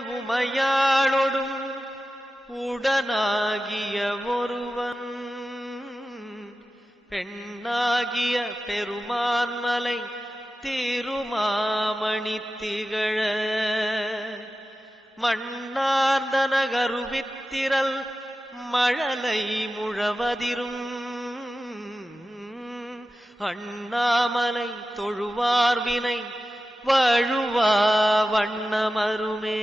உமையாளொடும் உடனாகிய ஒருவன். பெண்ணாகிய பெருமான்மலை திருமாமணி திகழ. மண்ணார்ந்த நகருவித்திரல் மழலை முழவதிரும். அண்ணாமலை தொழுவார்வினை வழுவா வண்ணமருமே.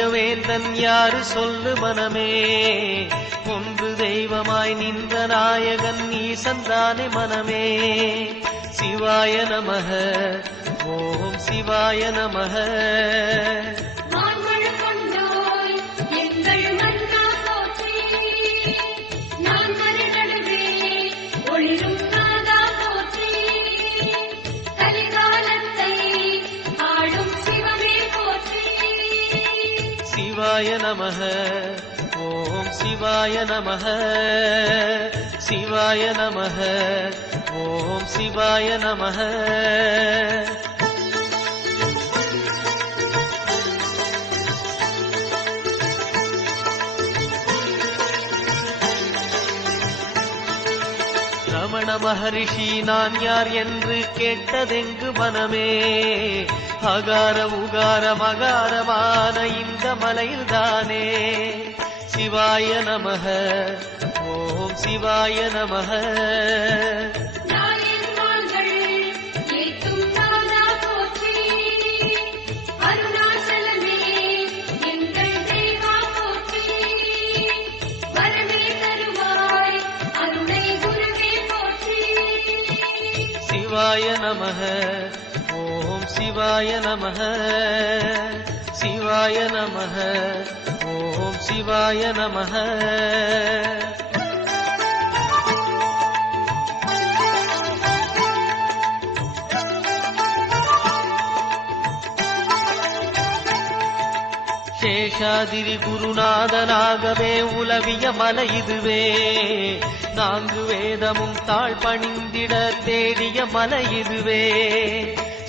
சூடிய வேந்தன் யாரு சொல்லு மனமே? ஒன்று தெய்வமாய் நின்ற நாயகன் ஈசந்தானே மனமே. சிவாய நமக ஓம் சிவாய நமக. சிவாய நமக. ஓம் சிவாய நம சிவாய நம ஓம் சிவாய நம ரமண மகரிஷி நான் யார் என்று கேட்டதெங்கு மனமே? அகார உகார மகாரமான இந்த மலையில்தானே. சிவாய நமக. ஓம் சிவாய நமக. நமக. சிவாய நம சிவாய நம ஓம் சிவாய நம சேஷாதிரி குருநாதனாகவே உலவிய மலை இதுவே. நான்கு வேதமும் தாழ் பணிந்திட தேடிய மலை இதுவே.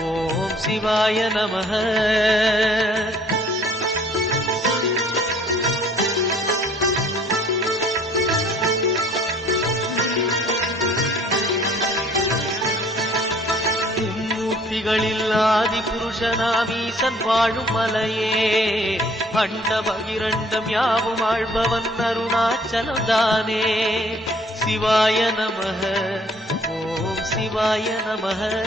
ஓம் சிவாய நமக. மூர்த்திகளில் ஆதி புருஷனாமீசன் வாழும் மலையே. பண்ட பகிரண்டம் யாவும் ஆழ்பவன் அருணாச்சலம்தானே. சிவாய நமக. ஓம் சிவாய நமக.